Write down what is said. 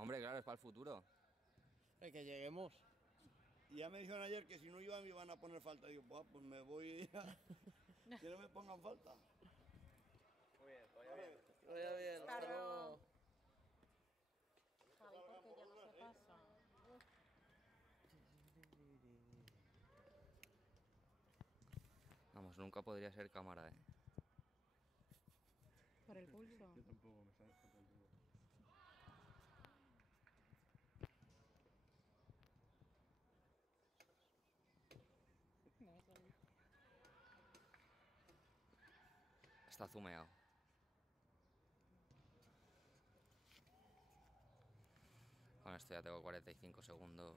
Hombre, claro, es para el futuro. Es que lleguemos. Y ya me dijeron ayer que si no iba me iban a poner falta. Digo, pues me voy ya. Que no me pongan falta. Muy bien, vaya bien. Vaya bien, hasta luego. Javi, porque ya no se pasa. Vamos, nunca podría ser cámara, Por el pulso. Yo tampoco me sale falta el duro. No me sale. Está zumeado. Con esto ya tengo 45 segundos.